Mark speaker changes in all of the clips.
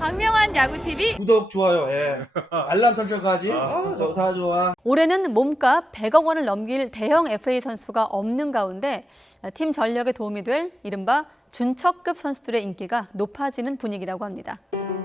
Speaker 1: 박명환 야구TV
Speaker 2: 구독, 좋아요, 예. 알람 설정까지. 저거 다 좋아.
Speaker 1: 올해는 몸값 100억 원을 넘길 대형 FA 선수가 없는 가운데 팀 전력에 도움이 될 이른바 준척급 선수들의 인기가 높아지는 분위기라고 합니다.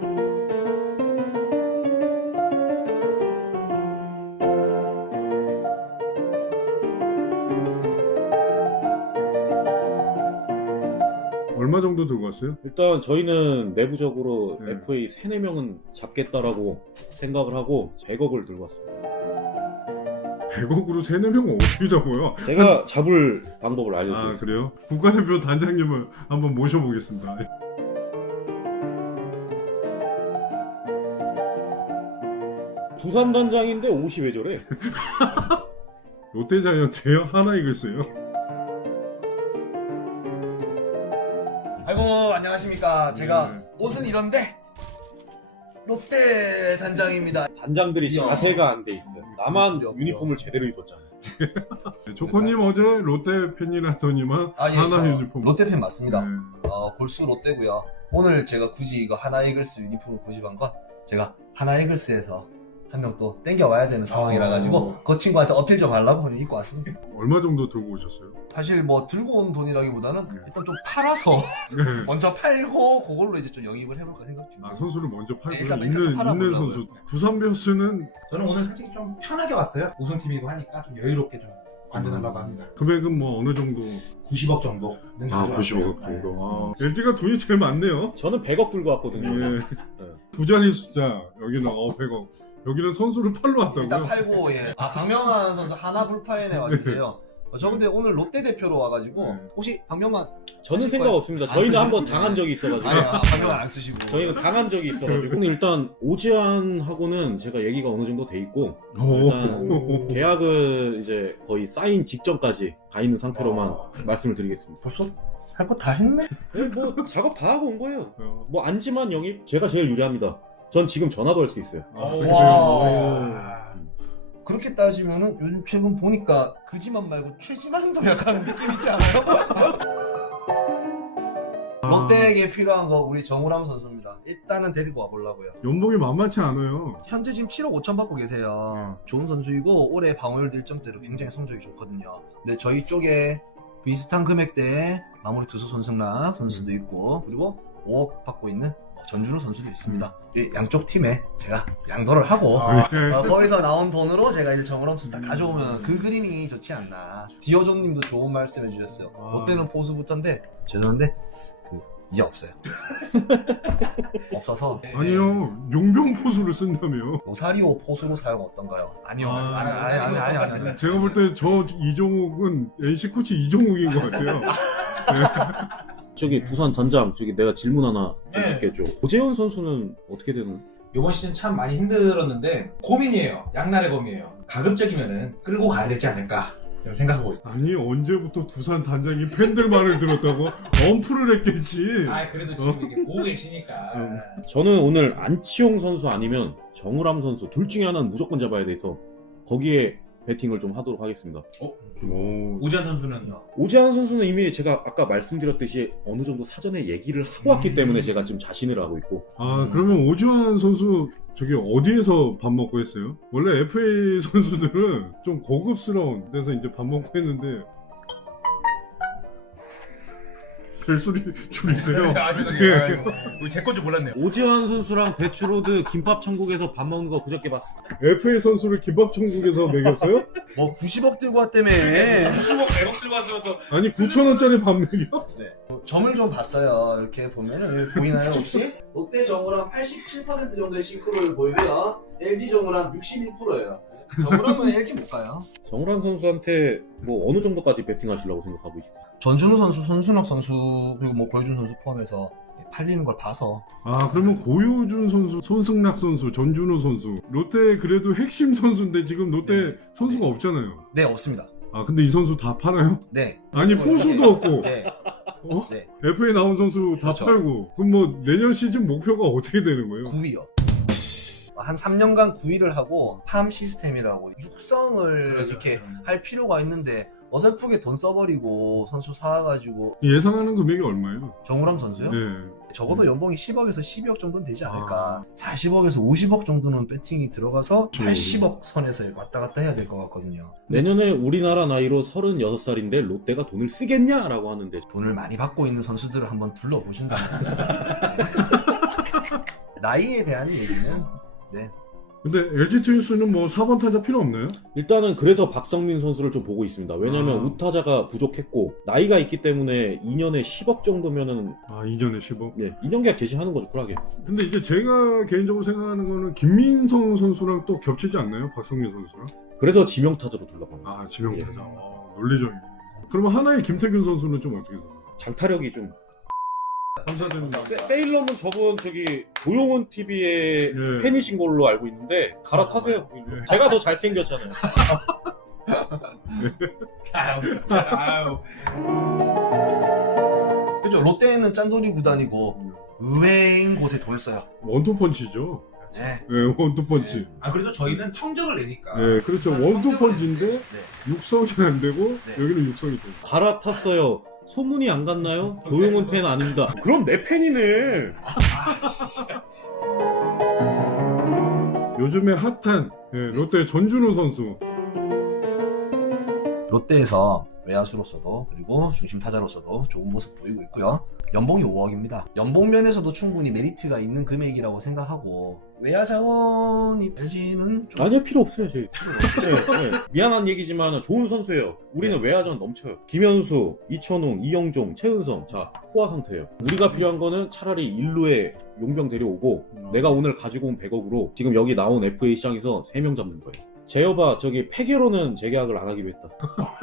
Speaker 3: 얼마 정도 들고 왔어요?
Speaker 2: 일단 저희는 내부적으로
Speaker 3: 네.
Speaker 2: FA 3, 4명은 잡겠다라고 생각을 하고 100억을 들고 왔습니다.
Speaker 3: 100억으로 3, 4명은 어떻게 잡아요?
Speaker 2: 제가 잡을 방법을
Speaker 3: 아,
Speaker 2: 알려드렸습니다.
Speaker 3: 그래요? 국가대표 단장님을 한번 모셔보겠습니다.
Speaker 2: 두산 단장인데 옷이 왜 저래?
Speaker 3: 롯데자이언트예요? 하나이글스예요?
Speaker 4: 아이고 안녕하십니까. 제가
Speaker 3: 네.
Speaker 4: 옷은 이런데 롯데 단장입니다.
Speaker 2: 단장들이
Speaker 4: 이야.
Speaker 2: 자세가 안 돼 있어요. 나만
Speaker 4: 그래요.
Speaker 2: 유니폼을 제대로 입었잖아요.
Speaker 3: 조커님 어제 롯데 팬이라더니만
Speaker 4: 아, 예,
Speaker 3: 하나
Speaker 4: 저
Speaker 3: 유니폼.
Speaker 4: 롯데 팬 맞습니다.
Speaker 3: 네.
Speaker 4: 골수 롯데고요. 오늘 제가 굳이 이거 하나이글스 유니폼을 고집한 건 제가 하나이글스에서 한 명 또 땡겨와야 되는 상황이라 가지고 그 친구한테 어필 좀 하려고 오늘 입고 왔습니다.
Speaker 3: 얼마 정도 들고 오셨어요?
Speaker 4: 사실 뭐 들고 온 돈이라기보다는
Speaker 3: 네.
Speaker 4: 일단 좀 팔아서
Speaker 3: 네.
Speaker 4: 먼저 팔고 그걸로 이제 좀 영입을 해볼까 생각 중입니다.
Speaker 3: 아, 선수를 먼저 팔고요.
Speaker 4: 일단 좀
Speaker 3: 있는
Speaker 4: 팔아보려고요.
Speaker 3: 선수. 두산 베어스는
Speaker 5: 저는 오늘 솔직히 좀 편하게 왔어요. 우승팀이고 하니까 좀 여유롭게 좀 관전하려고 합니다.
Speaker 3: 금액은 뭐 어느 정도?
Speaker 5: 90억 정도는
Speaker 3: 아, 90억 정도. 아, LG가 돈이 제일 많네요.
Speaker 2: 저는 100억 들고 왔거든요.
Speaker 3: 예. 두 자리 숫자. 여기는 100억. 여기는 선수를 팔러 왔다고요?
Speaker 4: 일단 팔고 예. 박명환 선수 하나 불파인에 와주세요. 저 근데 오늘 롯데 대표로 와가지고
Speaker 3: 네.
Speaker 4: 혹시 박명환
Speaker 2: 저는
Speaker 4: 쓰실
Speaker 2: 생각
Speaker 4: 거예요?
Speaker 2: 없습니다.
Speaker 4: 안
Speaker 2: 저희는
Speaker 4: 쓰실
Speaker 2: 한번
Speaker 4: 거예요?
Speaker 2: 당한 적이 있어가지고.
Speaker 4: 박명환 안 쓰시고
Speaker 2: 저희는 당한 적이 있어가지고. 근데 일단 오지환하고는 제가 얘기가 어느 정도 돼 있고 일단 계약은 이제 거의 사인 직전까지 가 있는 상태로만 말씀을 드리겠습니다.
Speaker 4: 벌써 할 거 다 했네?
Speaker 2: 네, 뭐 작업 다 하고 온 거예요.
Speaker 3: 어.
Speaker 2: 뭐 안지만 영입 제가 제일 유리합니다. 전 지금 전화도 할 수 있어요.
Speaker 3: 아,
Speaker 4: 와.
Speaker 3: 그래요?
Speaker 4: 그렇게 따지면은 요즘 최근 보니까 그지만 말고 최지만도 약간 느낌 있지 않아요? 롯데에게 필요한 거 우리 정우람 선수입니다. 일단은 데리고 와보려고요.
Speaker 3: 연봉이 만만치 않아요.
Speaker 4: 현재 지금 7억 5천 받고 계세요. 좋은 선수이고 올해 방어율 1점대로 굉장히 성적이 좋거든요. 근데 저희 쪽에 비슷한 금액대에 마무리 투수 손승락 선수도 있고 그리고 5억 받고 있는 전준우 선수도 있습니다. 이 양쪽 팀에 제가 양도를 하고 거기서 나온 돈으로 제가 이제 정우람 선수 다 가져오면 그 그림이 좋지 않나. 디어존님도 좋은 말씀 해주셨어요. 롯데는 포수부터인데 죄송한데 이제 없어요. 없어서
Speaker 3: 아니요, 용병 포수를 쓴다며.
Speaker 4: 로사리오 포수로 사용 어떤가요? 아니요.
Speaker 3: 아,
Speaker 4: 아니.
Speaker 3: 제가 볼 때 저 이종욱은 NC 코치 이종욱인 것 같아요.
Speaker 2: 저기 두산 단장 저기 내가 질문 하나
Speaker 5: 네.
Speaker 2: 던질게죠. 오재현 선수는 어떻게 되는?
Speaker 5: 이번 시즌 참 많이 힘들었는데 고민이에요. 양날의 검이에요. 가급적이면은 끌고 가야 되지 않을까 좀 생각하고 있어요.
Speaker 3: 아니, 언제부터 두산 단장이 팬들 말을 들었다고 엄프를 했겠지.
Speaker 5: 아 그래도 지금 이렇게 보고 계시니까.
Speaker 2: 저는 오늘 안치홍 선수 아니면 정우람 선수 둘 중에 하나는 무조건 잡아야 돼서 거기에 배팅을 좀 하도록 하겠습니다.
Speaker 3: 오,
Speaker 5: 오지환 선수는
Speaker 2: 오재환 선수는 이미 제가 아까 말씀드렸듯이 어느 정도 사전에 얘기를 하고 왔기 때문에 제가 지금 자신을 하고 있고.
Speaker 3: 아, 그러면 오지환 선수 저기 어디에서 밥 먹고 했어요? 원래 FA 선수들은 좀 고급스러운 데서 이제 밥 먹고 했는데 별소리 줄이세요.
Speaker 5: 우리 제 건줄 몰랐네요.
Speaker 2: 오재환 선수랑 배추로드 김밥 천국에서 밥 먹는 거 그저께 봤습니다.
Speaker 3: FA 선수를 김밥 천국에서 먹였어요?
Speaker 4: 뭐 90억 들고 왔다며.
Speaker 5: 90억 100억 들고 왔으면
Speaker 3: 아니 9,000원짜리 밥 먹여?
Speaker 4: 점을 좀 봤어요. 이렇게 보면은 여기 보이나요 혹시? 롯데 정우람 87% 정도의 싱크로율 보이고요. LG 정우람 61%예요. 정우람은 LG 못 가요.
Speaker 2: 정우람 선수한테 뭐 어느 정도까지 배팅하시려고 생각하고 있어요?
Speaker 4: 전준우 선수, 손순혁 선수 그리고 뭐 고효준 선수 포함해서 팔리는 걸 봐서
Speaker 3: 아, 그러면 고효준 선수, 손승락 선수, 전준호 선수 롯데 그래도 핵심 선수인데 지금 롯데 선수가 없잖아요.
Speaker 4: 네 없습니다.
Speaker 3: 아, 근데 이 선수 다 팔아요?
Speaker 4: 네.
Speaker 3: 아니 포수도 없고
Speaker 4: 네.
Speaker 3: 어?
Speaker 4: 네.
Speaker 3: FA 나온 선수 다
Speaker 4: 그렇죠.
Speaker 3: 팔고 그럼 뭐 내년 시즌 목표가 어떻게 되는 거예요?
Speaker 4: 9위요. 한 3년간 9위를 하고 팜 시스템이라고 육성을
Speaker 5: 그렇죠.
Speaker 4: 이렇게 할 필요가 있는데 어설프게 돈 써버리고 선수 사와가지고
Speaker 3: 예상하는 금액이 얼마예요?
Speaker 4: 정우람 선수요?
Speaker 3: 네.
Speaker 4: 적어도 연봉이 10억에서 12억 정도는 되지 않을까. 40억에서 50억 정도는 배팅이 들어가서 80억 선에서 왔다 갔다 해야 될 것 같거든요.
Speaker 2: 내년에 우리나라 나이로 36살인데 롯데가 돈을 쓰겠냐라고 하는데
Speaker 4: 돈을 많이 받고 있는 선수들을 한번 둘러보신다면 나이에 대한 얘기는 네.
Speaker 3: 근데 LG 트윈스는 뭐 4번 타자 필요 없나요?
Speaker 2: 일단은 그래서 박성민 선수를 좀 보고 있습니다. 왜냐면
Speaker 3: 아.
Speaker 2: 우타자가 부족했고 나이가 있기 때문에 2년에 10억 정도면은
Speaker 3: 2년에 10억.
Speaker 2: 예, 2년 계약 개시하는 거죠, 쿨하게.
Speaker 3: 근데 이제 제가 개인적으로 생각하는 거는 김민성 선수랑 또 겹치지 않나요? 박성민 선수랑?
Speaker 2: 그래서 지명타자로 둘러고 합니다.
Speaker 3: 지명
Speaker 2: 예.
Speaker 3: 타자. 논리적이네. 그러면 하나의 김태균 선수는 좀 어떻게 생각해요?
Speaker 2: 장타력이 좀
Speaker 3: 감사드립니다.
Speaker 2: 세일러문 저분 저기 조용훈 TV의
Speaker 3: 예.
Speaker 2: 팬이신 걸로 알고 있는데 갈아타세요.
Speaker 3: 예.
Speaker 2: 제가 더 잘생겼잖아요.
Speaker 5: 아유 진짜 아유.
Speaker 4: 그죠? 롯데는 짠돌이 구단이고 의외인 곳에 돈을 써요.
Speaker 3: 원투펀치죠.
Speaker 4: 네.
Speaker 3: 네, 원투펀치.
Speaker 5: 아 그래도 저희는 성적을 내니까.
Speaker 3: 네, 그렇죠. 원투펀치인데
Speaker 4: 네.
Speaker 3: 육성이 안 되고
Speaker 4: 네.
Speaker 3: 여기는 육성이 되고.
Speaker 2: 갈아탔어요. 소문이 안 갔나요? 조용훈 팬 아닙니다. 그럼 내 팬이네.
Speaker 5: 아 진짜.
Speaker 3: 요즘에 핫한 롯데 전준우 선수.
Speaker 4: 롯데에서 외야수로서도 그리고 중심 타자로서도 좋은 모습 보이고 있고요. 연봉이 5억입니다. 연봉 면에서도 충분히 메리트가 있는 금액이라고 생각하고 외야 자원이 LG는 좀
Speaker 2: 아니요, 필요 없어요. 저희. 네, 네. 미안한 얘기지만 좋은 선수예요. 우리는 외야전 넘쳐요. 김현수, 이천웅, 이영종, 최은성. 자, 포화 상태예요. 우리가 필요한 거는 차라리 일루에 용병 데려오고 내가 오늘 가지고 온 100억으로 지금 여기 나온 FA 시장에서 3명 잡는 거예요. 제어봐, 저기 폐계로는 재계약을 안 하기로 했다.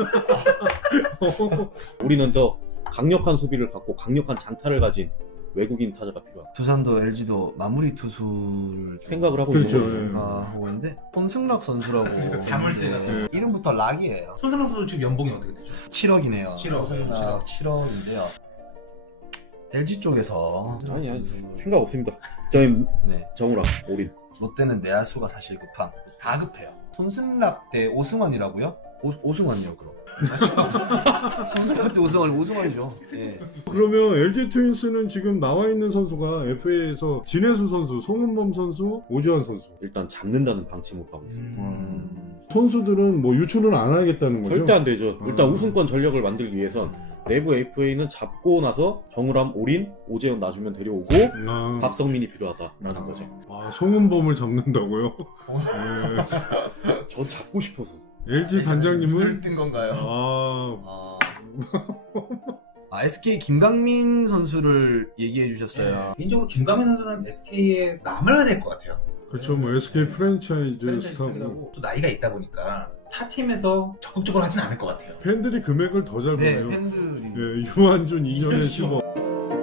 Speaker 2: 우리는 더 강력한 수비를 갖고 강력한 장타를 가진 외국인 타자가 필요하다.
Speaker 4: 두산도 LG도 마무리 투수를 좀
Speaker 2: 생각을 하고
Speaker 3: 그렇죠.
Speaker 2: 있는 거예요.
Speaker 4: 생각하고 있는데 손승락 선수라고
Speaker 5: 자물쇠가.
Speaker 4: 있는데 이름부터 락이에요.
Speaker 5: 손승락 선수 지금 연봉이 어떻게 되죠?
Speaker 4: 7억이네요.
Speaker 5: 7억.
Speaker 4: 손승락 7억인데요. LG 쪽에서
Speaker 2: 아니, 생각 없습니다. 저희
Speaker 4: 네.
Speaker 2: 정우랑 올인.
Speaker 4: 롯데는 내야수가 사실 급함. 다 급해요. 손승락 대 오승환이라고요? 오승환이요 그럼. 손승락 대 오승환이죠. 예.
Speaker 3: 그러면 LG 트윈스는 지금 나와 있는 선수가 FA에서 진해수 선수, 송은범 선수, 오지환 선수.
Speaker 2: 일단 잡는다는 방침으로 가고 있습니다.
Speaker 3: 선수들은 뭐 유출을 안 하겠다는 거죠?
Speaker 2: 절대 안 되죠. 일단
Speaker 3: 음.
Speaker 2: 우승권 전력을 만들기 위해선 내부 FA는 잡고 나서 정우람, 올인, 오재현 놔주면 데려오고
Speaker 3: 아,
Speaker 2: 박성민이 필요하다라는 거죠.
Speaker 3: 송은범을 잡는다고요? 네.
Speaker 2: 전 잡고 싶어서.
Speaker 3: LG 단장님은
Speaker 4: 뜬 건가요? SK 김강민 선수를 얘기해 주셨어요.
Speaker 5: 개인적으로 김가민 선수는 SK에 남아야 될 것 같아요.
Speaker 3: 그렇죠. 뭐 SK 프랜차이즈
Speaker 5: 프랜차이즈
Speaker 3: 스타고
Speaker 5: 타고 또 나이가 있다 보니까 타 팀에서 적극적으로 하진 않을 것 같아요.
Speaker 3: 팬들이 금액을 더 잘
Speaker 4: 네,
Speaker 3: 벌어요.
Speaker 4: 팬들이
Speaker 3: 예, 유한준 2년에 10억.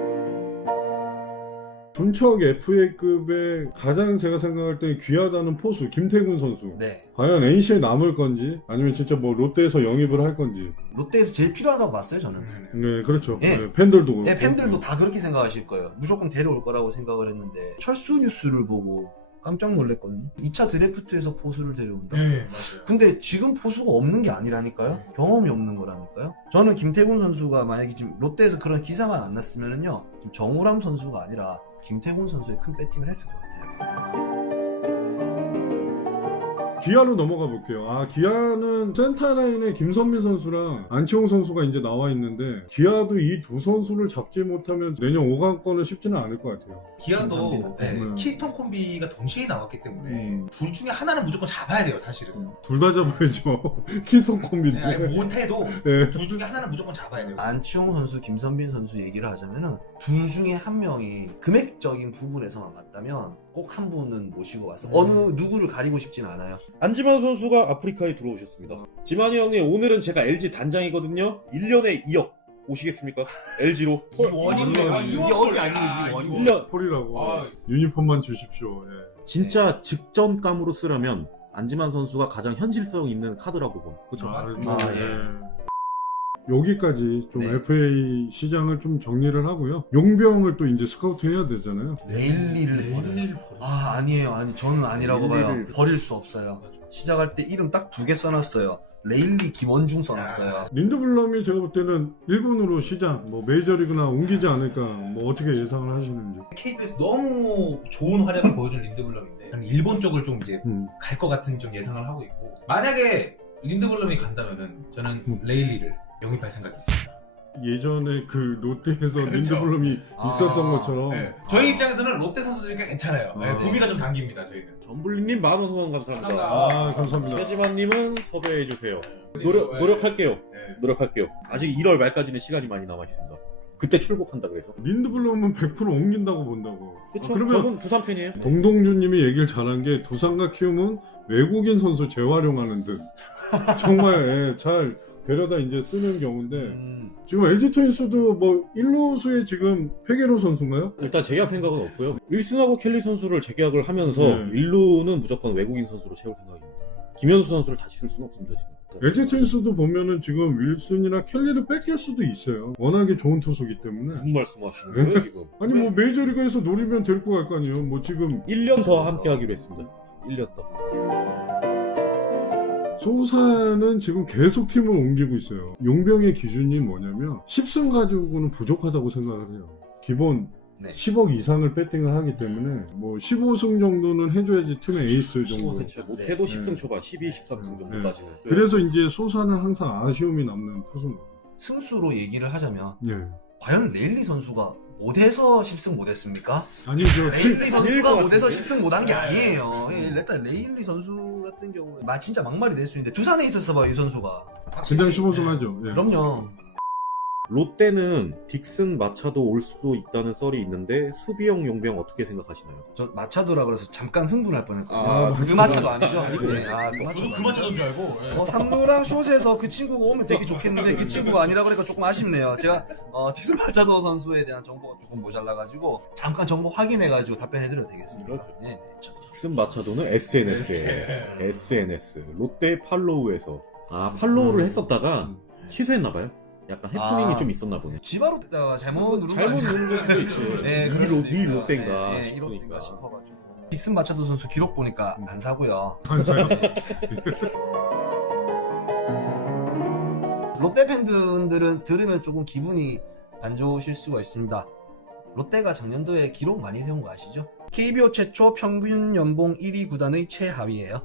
Speaker 3: 준척 FA급의 가장 제가 생각할 때 귀하다는 포수 김태균 선수.
Speaker 4: 네.
Speaker 3: 과연 NC에 남을 건지 아니면 진짜 뭐 롯데에서 영입을 할 건지.
Speaker 4: 롯데에서 제일 필요하다고 봤어요, 저는.
Speaker 3: 네, 그렇죠.
Speaker 4: 예.
Speaker 3: 네, 팬들도 그렇고.
Speaker 4: 네, 팬들도 다 그렇게 생각하실 거예요. 무조건 데려올 거라고 생각을 했는데 철수 뉴스를 보고 깜짝 놀랐거든요. 2차 드래프트에서 포수를 데려온다.
Speaker 5: 네, 맞아요.
Speaker 4: 근데 지금 포수가 없는 게 아니라니까요. 경험이 없는 거라니까요. 저는 김태군 선수가 만약에 지금 롯데에서 그런 기사만 안 났으면은요, 지금 정우람 선수가 아니라 김태군 선수의 큰 배팅을 했을 것 같아요.
Speaker 3: 기아로 넘어가 볼게요. 기아는 센터라인에 김선민 선수랑 안치홍 선수가 이제 나와 있는데 기아도 이 두 선수를 잡지 못하면 내년 5강권은 쉽지는 않을 것 같아요.
Speaker 5: 기아도
Speaker 4: 감사합니다.
Speaker 5: 네, 키스톤 콤비가 동시에 나왔기 때문에 둘 중에 하나는 무조건 잡아야 돼요, 사실은.
Speaker 3: 둘 다 잡아야죠. 키송
Speaker 5: 네,
Speaker 3: 콤비인데.
Speaker 5: 아니, 못해도
Speaker 3: 네.
Speaker 5: 둘 중에 하나는 무조건 잡아야 돼요.
Speaker 4: 안치홍 선수, 김선빈 선수 얘기를 하자면은 둘 중에 한 명이 금액적인 부분에서만 맞다면 꼭 한 분은 모시고 와서 어느 누구를 가리고 싶진 않아요.
Speaker 2: 안지만 선수가 아프리카에 들어오셨습니다. 지만이 형님, 오늘은 제가 LG 단장이거든요. 1년에 2억 오시겠습니까? LG로.
Speaker 4: 이억이 아니고
Speaker 2: 1년.
Speaker 3: 폴이라고
Speaker 5: 아.
Speaker 3: 유니폼만 주십시오. 예.
Speaker 2: 진짜 직전감으로 쓰려면 안지만 선수가 가장 현실성 있는 카드라고 본. 그렇죠?
Speaker 5: 맞습니다.
Speaker 3: 여기까지 좀
Speaker 4: 네.
Speaker 3: FA 시장을 좀 정리를 하고요. 용병을 또 이제 스카우트 해야 되잖아요.
Speaker 4: 레일리를 버려요. 아니에요. 저는 아니라고 봐요.
Speaker 2: 레일리를
Speaker 4: 버릴 수 없어요. 시작할 때 이름 딱 2개 써놨어요. 레일리 김원중 써놨어요.
Speaker 3: 린드블럼이 제가 볼 때는 일본으로 시장, 뭐 메이저리그나 옮기지 않을까, 뭐 어떻게 예상을 하시는지.
Speaker 5: KBS 너무 좋은 활약을 보여준 린드블럼인데 저는 일본 쪽을 좀 이제 갈 것 같은 좀 예상을 하고 있고, 만약에 린드블럼이 간다면은 저는 레일리를 영입할 생각이 있습니다.
Speaker 3: 예전에 그 롯데에서
Speaker 5: 그렇죠.
Speaker 3: 린드블럼이 있었던
Speaker 4: 아,
Speaker 3: 것처럼
Speaker 5: 네. 저희 입장에서는 롯데 선수들이 꽤 괜찮아요. 네,
Speaker 3: 아.
Speaker 5: 구미가 좀 당깁니다. 저희는.
Speaker 2: 전블리님 만원 후원 감사합니다.
Speaker 5: 감사합니다.
Speaker 3: 아, 감사합니다.
Speaker 2: 최지만님은 섭외해주세요.
Speaker 5: 네.
Speaker 2: 노력할게요.
Speaker 5: 네.
Speaker 2: 노력할게요. 아직 1월 말까지는 시간이 많이 남아있습니다. 그때 출국한다 그래서.
Speaker 3: 린드블럼은 100% 옮긴다고 본다고.
Speaker 2: 그쵸?
Speaker 3: 그러면
Speaker 2: 저는 두산 팬이에요.
Speaker 3: 동동주님이 얘기를 잘한 게 두산과 키움은 외국인 선수 재활용하는 듯 정말 예, 잘 데려다 이제 쓰는 경우인데 지금 LG 트윈스도 뭐 1루수에 지금 페게로 선수인가요?
Speaker 2: 일단 재계약 생각은 없고요. 윌슨하고 켈리 선수를 재계약을 하면서
Speaker 3: 네.
Speaker 2: 1루는 무조건 외국인 선수로 채울 생각입니다. 김현수 선수를 다시 쓸 수는 없습니다 지금.
Speaker 3: LG 트윈스도 보면은 지금 윌슨이나 켈리를 뺏길 수도 있어요. 워낙에 좋은 투수기 때문에.
Speaker 2: 무슨 말씀하시는 거예요 지금?
Speaker 3: 아니 뭐 메이저리그에서 노리면 데리고 갈 거 아니에요. 뭐 지금
Speaker 2: 1년 더 함께 하기로 했습니다. 1년 더.
Speaker 3: 소사는 지금 계속 팀을 옮기고 있어요. 용병의 기준이 뭐냐면 10승 가지고는 부족하다고 생각을 해요. 기본
Speaker 4: 네.
Speaker 3: 10억 이상을 배팅을 하기 때문에 뭐 15승 정도는 해줘야지 팀의 에이스 정도.
Speaker 4: 15승.
Speaker 2: 그렇죠. 못해도
Speaker 4: 네.
Speaker 2: 10승 초반, 12, 13승 정도까지는.
Speaker 3: 그래서 이제 소사는 항상 아쉬움이 남는 투수입니다.
Speaker 4: 승수로 얘기를 하자면
Speaker 3: 예.
Speaker 4: 과연 레일리 선수가 못해서 10승 못했습니까?
Speaker 3: 아니 저
Speaker 4: 레일리
Speaker 2: 아닐
Speaker 4: 선수가
Speaker 2: 것
Speaker 4: 못해서
Speaker 2: 같은데?
Speaker 4: 10승 못한 게 아니에요. 일단 레일리 선수 같은 경우에 진짜 막말이 될 수 있는데 두산에 있었어 봐요 이 선수가.
Speaker 3: 그냥 15승 하죠. 예.
Speaker 4: 그럼요.
Speaker 2: 롯데는 딕슨 마차도 올 수도 있다는 썰이 있는데 수비형 용병 어떻게 생각하시나요?
Speaker 4: 저 마차도라 그래서 잠깐 흥분할 뻔했거든요.
Speaker 2: 아,
Speaker 4: 그 마차도 아니죠?
Speaker 2: 아니고.
Speaker 4: 네, 아, 그
Speaker 5: 저도 그
Speaker 4: 마차도
Speaker 5: 맞던
Speaker 4: 아니죠.
Speaker 5: 줄 알고. 예.
Speaker 4: 삼루랑 숏에서 그 친구가 오면 되게 좋겠는데 그 친구가 아니라 그러니까 조금 아쉽네요. 제가 디스 마차도 선수에 대한 정보가 조금 모자라가지고 잠깐 정보 확인해가지고 답변해드려도 되겠습니다.
Speaker 2: 그렇죠.
Speaker 4: 네.
Speaker 2: 딕슨 마차도는 SNS에 SNS 롯데 팔로우에서 팔로우를 했었다가 취소했나봐요. 약간 해프닝이
Speaker 4: 아.
Speaker 2: 좀 있었나 보네.
Speaker 4: 지바로 때다가 잘못 누른 거
Speaker 2: 잘못
Speaker 4: 아니죠?
Speaker 2: 누른 걸 수도 있죠.
Speaker 4: 네,
Speaker 2: 이
Speaker 4: 그럴 수도 있고요.
Speaker 2: 롯데인가
Speaker 4: 네, 이
Speaker 2: 싶으니까.
Speaker 4: 롯데인가 싶어가지고. 딕슨 마차도 선수 기록 보니까 안 사고요.
Speaker 3: 반사요?
Speaker 4: 롯데 팬들은 들으면 조금 기분이 안 좋으실 수가 있습니다. 롯데가 작년도에 기록 많이 세운 거 아시죠? KBO 최초 평균 연봉 1위 구단의 최하위예요.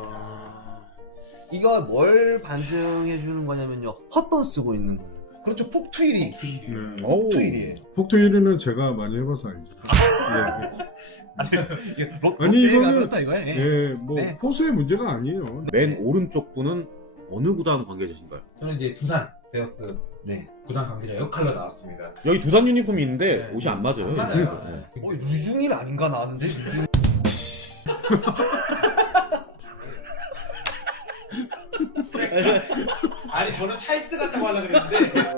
Speaker 4: 이거 뭘 반증해 주는 거냐면요. 헛돈 쓰고 있는 거예요. 그렇죠. 폭투 1위.
Speaker 3: 네.
Speaker 4: 폭투 1위예요.
Speaker 3: 폭투 1위는 제가 많이 해봐서 알죠. 아니,
Speaker 4: 롯데가
Speaker 3: 이거는-
Speaker 4: 그렇다 이거예요.
Speaker 3: 예,
Speaker 4: 예.
Speaker 3: 예, 뭐
Speaker 4: 네.
Speaker 3: 포수의 문제가 아니에요.
Speaker 2: 맨 오른쪽 분은 어느 구단 관계자신가요?
Speaker 5: 저는 이제 두산 베어스
Speaker 4: 네.
Speaker 5: 구단 관계자 역할로 나왔습니다.
Speaker 2: 여기 두산 유니폼이 있는데
Speaker 5: 네.
Speaker 2: 옷이 안 맞아요.
Speaker 5: 안 맞아요.
Speaker 2: 네.
Speaker 4: 류중일 아닌가 나왔는데 류중일.
Speaker 5: 아니 저는 찰스 같다고 하려고 그랬는데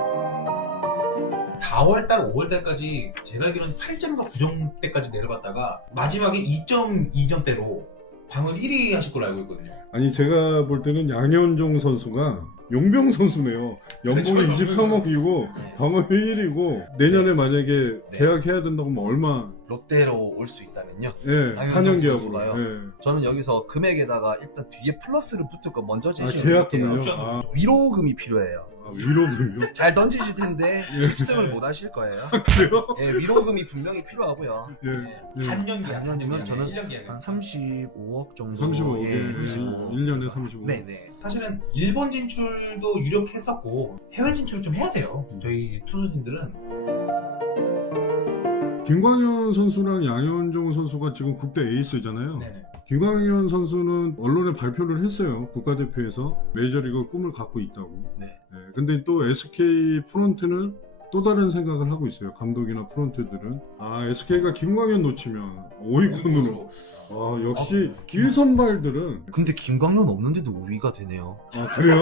Speaker 5: 4월달 5월달까지 제가 알기로는 8점과 9점대까지 내려갔다가 마지막에 2.2점대로 방을 1위 하실 걸로 알고 있거든요.
Speaker 3: 아니 제가 볼 때는 양현종 선수가 용병 선수네요. 연봉이
Speaker 5: 그렇죠,
Speaker 3: 23억이고
Speaker 4: 네.
Speaker 3: 방어 1일이고 내년에 만약에
Speaker 4: 네.
Speaker 3: 계약해야 된다고 하면 얼마?
Speaker 4: 롯데로 올 수 있다면요.
Speaker 3: 예,
Speaker 4: 양현종
Speaker 3: 4년
Speaker 4: 선수가요?
Speaker 3: 계약으로. 예.
Speaker 4: 저는 여기서 금액에다가 일단 뒤에 플러스를 붙을 거 먼저
Speaker 3: 아,
Speaker 4: 제시해드릴게요.
Speaker 3: 계약금요? 아,
Speaker 4: 위로금이 필요해요.
Speaker 3: 위로금요?
Speaker 4: 잘 던지실 텐데
Speaker 3: 예.
Speaker 4: 10승을 못 하실 거예요.
Speaker 3: 그래요?
Speaker 4: 예, 위로금이 분명히 필요하고요.
Speaker 3: 예.
Speaker 4: 예,
Speaker 3: 예.
Speaker 5: 한년 계약,
Speaker 4: 한년이면 저는
Speaker 5: 1년 계약.
Speaker 4: 한 35억 정도.
Speaker 3: 35억.
Speaker 4: 예, 35억.
Speaker 3: 1년에 35억.
Speaker 4: 네네.
Speaker 5: 사실은 일본 진출도 유력했었고 해외 진출을 좀 해야 돼요. 저희 투수진들은
Speaker 3: 김광현 선수랑 양현종 선수가 지금 국대 에이스잖아요.
Speaker 5: 네네.
Speaker 3: 김광현 선수는 언론에 발표를 했어요. 국가대표에서 메이저리그 꿈을 갖고 있다고.
Speaker 4: 네.
Speaker 3: 예, 근데 또 SK 프런트는 또 다른 생각을 하고 있어요. 감독이나 프런트들은. SK가 김광현 놓치면 5위권으로. 역시
Speaker 4: 김-
Speaker 3: 1선발들은.
Speaker 4: 근데 김광현 없는데도 5위가 되네요.
Speaker 3: 그래요?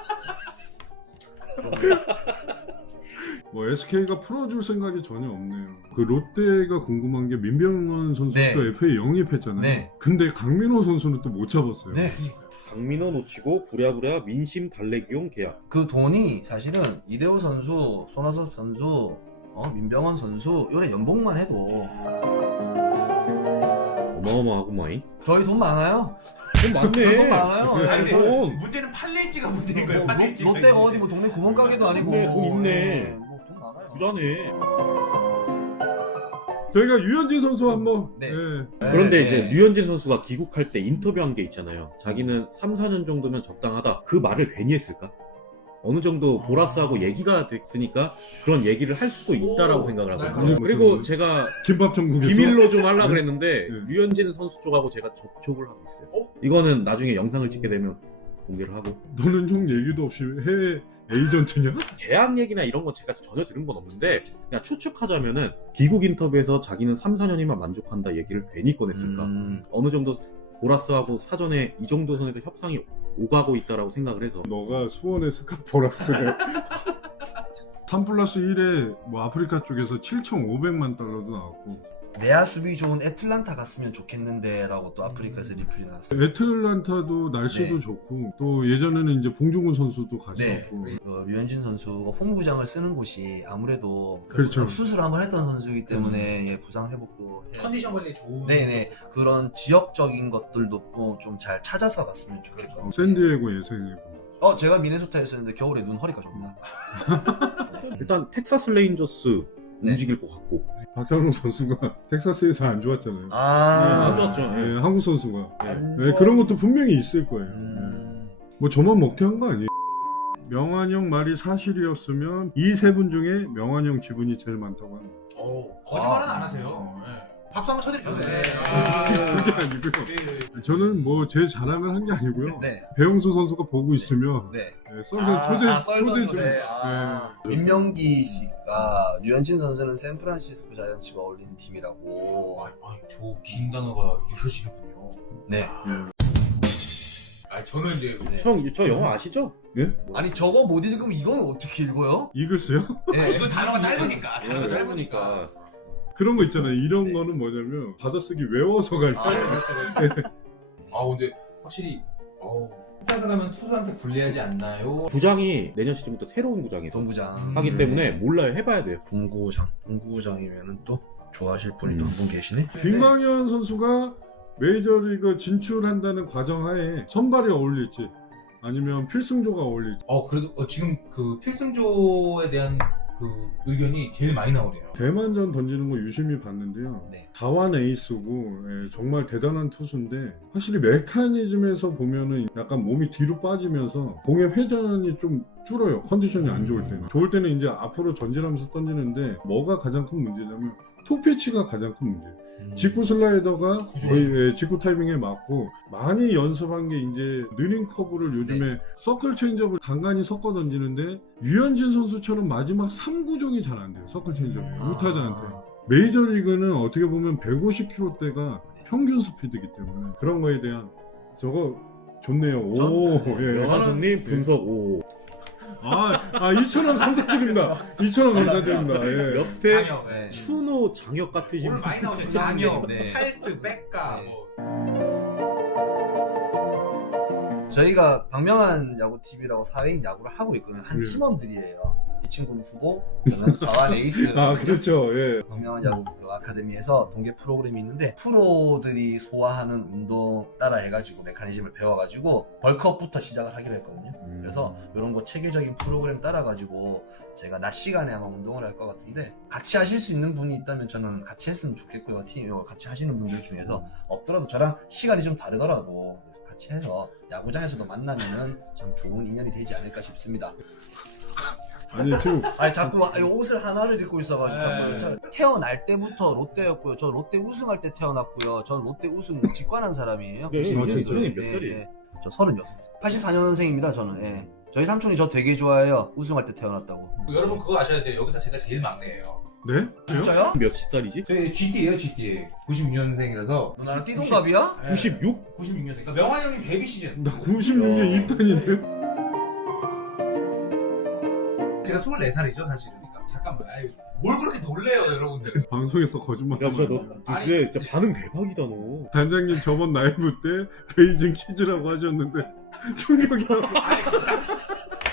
Speaker 3: 뭐 SK가 풀어줄 생각이 전혀 없네요. 그 롯데가 궁금한 게 민병헌 선수도
Speaker 4: 네.
Speaker 3: FA 영입했잖아요.
Speaker 4: 네.
Speaker 3: 근데 강민호 선수는 또 못 잡았어요.
Speaker 4: 네.
Speaker 2: 강민호 놓치고 부랴부랴 민심 달래기용 계약.
Speaker 4: 그 돈이 사실은 이대호 선수, 손아섭 선수, 민병헌 선수 요래 연봉만 해도
Speaker 2: 어마어마하구마이.
Speaker 4: 저희 돈 많아요.
Speaker 2: 돈 많네.
Speaker 4: 돈 많아요.
Speaker 5: 아니,
Speaker 2: 돈.
Speaker 5: 문제는 팔릴지가 문제인 거예요.
Speaker 4: 뭐,
Speaker 5: 팔릴지가
Speaker 4: 롯데가
Speaker 5: 이제.
Speaker 4: 어디 뭐 동네 구멍가게도 아니고.
Speaker 2: 네, 돈 있네.
Speaker 4: 뭐돈 많아요.
Speaker 2: 부자네.
Speaker 3: 저희가 유현진 선수 한번
Speaker 4: 네.
Speaker 3: 예.
Speaker 2: 그런데
Speaker 4: 네.
Speaker 2: 이제 류현진 선수가 귀국할 때 인터뷰한 게 있잖아요. 자기는 3, 4년 정도면 적당하다. 그 말을 괜히 했을까? 어느 정도 보라스하고 얘기가 됐으니까 그런 얘기를 할 수도 있다라고
Speaker 5: 오,
Speaker 2: 생각을
Speaker 5: 네.
Speaker 2: 하거든요.
Speaker 3: 음,
Speaker 2: 그리고
Speaker 3: 음.
Speaker 2: 제가
Speaker 3: 김밥 전국에서
Speaker 2: 비밀로 좀 하려고
Speaker 3: 네.
Speaker 2: 그랬는데
Speaker 3: 네.
Speaker 2: 류현진 선수 쪽하고 제가 접촉을 하고 있어요. 이거는 나중에 영상을 찍게 되면 공개를 하고.
Speaker 3: 너는 형 얘기도 없이 해외 에이전트냐?
Speaker 2: 계약 얘기나 이런 건 제가 전혀 들은 건 없는데 그냥 추측하자면은 귀국 인터뷰에서 자기는 3, 4년이면 만족한다 얘기를 괜히 꺼냈을까? 어느 정도 보라스하고 사전에 이 정도 선에서 협상이 오가고 있다라고 생각을 해서
Speaker 3: 너가 수원의 스카포라스에 3+1에 뭐 아프리카 쪽에서 7,500만 달러도 나왔고
Speaker 4: 내야 수비 좋은 애틀란타 갔으면 좋겠는데 라고 또 아프리카에서 리플이 나왔어요.
Speaker 3: 애틀란타도 날씨도
Speaker 4: 네.
Speaker 3: 좋고 또 예전에는 이제 봉중근 선수도
Speaker 4: 네.
Speaker 3: 갔었고
Speaker 4: 류현진 선수가 홈구장을 쓰는 곳이 아무래도
Speaker 3: 그렇죠.
Speaker 4: 수술을 한번 했던 선수이기 때문에 예, 부상 회복도 해야
Speaker 5: 컨디션 관리 좋은.
Speaker 4: 네네 그런 지역적인 것들도 좀 잘 찾아서 갔으면 좋겠고.
Speaker 3: 샌디에고 예상이고
Speaker 4: 제가 미네소타였었는데 겨울에 눈 허리가 좁나.
Speaker 2: 일단 텍사스 레인저스
Speaker 4: 네.
Speaker 2: 움직일 것 같고
Speaker 3: 박찬호 선수가 텍사스에서 안 좋았잖아요.
Speaker 2: 안 좋았죠.
Speaker 3: 예,
Speaker 2: 예.
Speaker 3: 한국 선수가
Speaker 4: 안
Speaker 3: 예,
Speaker 4: 좋아.
Speaker 3: 그런 것도 분명히 있을 거예요.
Speaker 4: 음.
Speaker 3: 뭐 저만 먹튀한 거 아니에요? 명환형 말이 사실이었으면 이 세 분 중에 명환형 지분이 제일 많다고 합니다.
Speaker 5: 거짓말은 안 하세요. 네. 박수 한번 쳐드릴게요.
Speaker 4: 네.
Speaker 3: 그게 아니고요.
Speaker 5: 네.
Speaker 3: 저는 뭐 제 자랑을 한 게 아니고요.
Speaker 4: 네.
Speaker 3: 배용수 선수가 보고 있으면
Speaker 4: 네.
Speaker 3: 초대 좀
Speaker 4: 썰던데.
Speaker 3: 네.
Speaker 4: 민명기 씨가 류현진 선수는 샌프란시스코 자이언츠가 어울리는 팀이라고.
Speaker 5: 저긴 단어가 읽혀지는군요.
Speaker 4: 네.
Speaker 5: 저는 이제
Speaker 4: 네.
Speaker 2: 형, 저 영어 아시죠?
Speaker 3: 예?
Speaker 4: 아니 저거 못 읽으면 이건 어떻게 읽어요?
Speaker 3: 이글스요?
Speaker 4: 네.
Speaker 5: 이거 단어가 짧으니까. 단어가
Speaker 2: 예,
Speaker 5: 짧으니까.
Speaker 3: 그런 거 있잖아요. 이런
Speaker 4: 네.
Speaker 3: 거는 뭐냐면 받아쓰기 외워서 갈 때.
Speaker 5: 근데 확실히 회사 가면 투수한테 불리하지 않나요?
Speaker 2: 구장이 내년 시즌부터 새로운 구장에서
Speaker 4: 동구장
Speaker 2: 하기 때문에 몰라요. 해봐야 돼요.
Speaker 4: 동구장이면은 또 좋아하실 분이 또 한 분 계시네.
Speaker 3: 김광현 선수가 메이저리그 진출한다는 과정하에 선발이 어울릴지 아니면 필승조가 어울릴지
Speaker 5: 그래도 지금 그 필승조에 대한 그 의견이 제일 많이 나오네요.
Speaker 3: 대만전 던지는 거 유심히 봤는데요.
Speaker 4: 네.
Speaker 3: 다완 에이스고 정말 대단한 투수인데 확실히 메커니즘에서 보면은 약간 몸이 뒤로 빠지면서 공의 회전이 좀 줄어요. 컨디션이 안 좋을 때는. 좋을 때는 이제 앞으로 전진하면서 던지는데 뭐가 가장 큰 문제냐면 투피치가 가장 큰 문제예요. 직구 슬라이더가 거의 직구 타이밍에 맞고 많이 연습한 게 이제 느린 커브를 요즘에 서클 체인지업을 간간히 섞어 던지는데 유현진 선수처럼 마지막 3구종이 잘 안 돼요. 서클 체인지업이 우타자한테. 메이저리그는 어떻게 보면 150km대가 평균 스피드이기 때문에 그런 거에 대한 저거 좋네요. 오, 예.
Speaker 2: 영화손님 분석 5.
Speaker 3: 2,000원 감사드립니다. 2,000원 감사드립니다. 예.
Speaker 2: 옆에
Speaker 5: 장혁.
Speaker 4: 네.
Speaker 2: 추노 장혁 같으신
Speaker 5: 오늘 많이 나오죠.
Speaker 4: 장혁,
Speaker 5: 장혁,
Speaker 4: 네.
Speaker 5: 찰스, 백가.
Speaker 4: 네.
Speaker 5: 뭐.
Speaker 4: 저희가 박명한 야구TV라고 사회인 야구를 하고 있거든요. 한
Speaker 3: 예.
Speaker 4: 팀원들이에요. 이 친구는 후보, 저는 좌완 에이스.
Speaker 3: 그렇죠. 예.
Speaker 4: 박명한 야구 아카데미에서 동계 프로그램이 있는데 프로들이 소화하는 운동 따라 해가지고 메커니즘을 배워가지고 벌크업부터 시작을 하기로 했거든요. 그래서 이런 거 체계적인 프로그램 따라가지고 제가 낮 시간에 아마 운동을 할 것 같은데 같이 하실 수 있는 분이 있다면 저는 같이 했으면 좋겠고요. 팀 같이 하시는 분들 중에서 없더라도 저랑 시간이 좀 다르더라도 같이 해서 야구장에서도 만나면은 참 좋은 인연이 되지 않을까 싶습니다.
Speaker 3: 아니 지금
Speaker 4: 자꾸 옷을 하나를 입고 있어가지고 자꾸 태어날 때부터 롯데였고요. 저 롯데 우승할 때 태어났고요. 전 롯데 우승 직관한 사람이에요.
Speaker 2: 네,
Speaker 4: 92년도에.
Speaker 2: 형이 몇 살이에요?
Speaker 4: 저 36. 84년생입니다. 저는. 예. 저희 삼촌이 저 되게 좋아해요. 우승할 때 태어났다고.
Speaker 5: 여러분 그거 아셔야 돼요. 여기서 제가 제일 막내예요.
Speaker 3: 네?
Speaker 4: 진짜요?
Speaker 2: 몇 살이지?
Speaker 5: 저희 GT예요, GT. 96년생이라서.
Speaker 4: 너 나랑 띠동갑이야?
Speaker 2: 96?
Speaker 5: 96년생. 그러니까 명화 형이 데뷔 시즌.
Speaker 3: 나 96년 입단인데.
Speaker 5: 제가 24살이죠, 사실. 그러니까 잠깐만. 뭘 그렇게 놀래요, 여러분들.
Speaker 3: 방송에서 거짓말.
Speaker 2: 야, 진짜 너 뉴스에 진짜 반응 대박이다 너.
Speaker 3: 단장님 저번 라이브 때 베이징 퀴즈라고 하셨는데 충격이라고.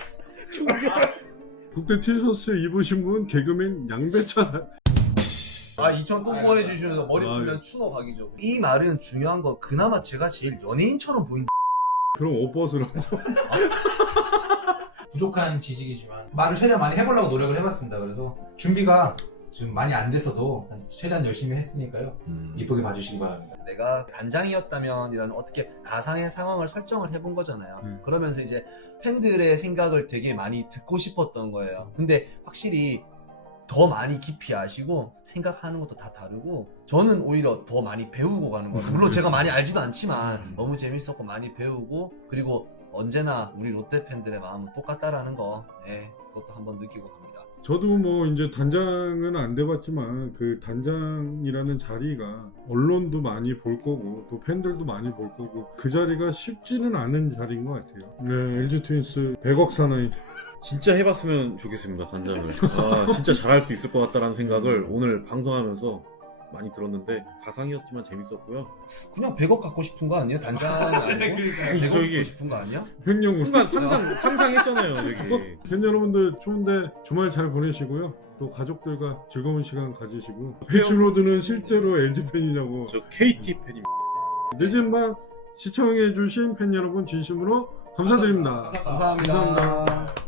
Speaker 3: 국대 티셔츠 입으신 분 개그맨 양배차
Speaker 4: 아 2천 또 보내주시면서 머리
Speaker 3: 아,
Speaker 4: 풀면 추노 각이죠. 이 말은 중요한 거 그나마 제가 제일 연예인처럼 보인다.
Speaker 3: 그럼 옷 벗으라고.
Speaker 5: 부족한 지식이지만 말을 최대한 많이 해보려고 노력을 해봤습니다. 그래서 준비가 지금 많이 안 됐어도 최대한 열심히 했으니까요. 이쁘게 봐주시기 바랍니다.
Speaker 4: 내가 단장이었다면이라는 어떻게 가상의 상황을 설정을 해본 거잖아요. 그러면서 이제 팬들의 생각을 되게 많이 듣고 싶었던 거예요. 근데 확실히 더 많이 깊이 아시고 생각하는 것도 다 다르고 저는 오히려 더 많이 배우고 가는 거예요. 물론 제가 많이 알지도 않지만 너무 재밌었고 많이 배우고 그리고 언제나 우리 롯데 팬들의 마음은 똑같다라는 거 그것도 한번 느끼고 갑니다.
Speaker 3: 저도 뭐 이제 단장은 안 돼봤지만 그 단장이라는 자리가 언론도 많이 볼 거고 또 팬들도 많이 볼 거고 그 자리가 쉽지는 않은 자리인 것 같아요. 네, LG 트윈스 100억 사나이.
Speaker 2: 진짜 해봤으면 좋겠습니다, 단장을. 아, 진짜 잘할 수 있을 것 같다라는 생각을 오늘 방송하면서 많이 들었는데 가상이었지만 재밌었고요.
Speaker 4: 그냥 100억 갖고 싶은 거 아니에요? 단장 아니고? 100억
Speaker 2: 저기-
Speaker 4: 갖고 싶은 거 아니야?
Speaker 3: 횡령으로.
Speaker 2: 순간 상상했잖아요, 되게.
Speaker 3: 팬 여러분들 추운데 주말 잘 보내시고요. 또 가족들과 즐거운 시간 가지시고 패치로드는 실제로 LG 팬이냐고.
Speaker 2: 저 KT 팬입니다.
Speaker 3: 늦은 밤 시청해주신 팬 여러분 진심으로 감사드립니다.
Speaker 4: 감사합니다.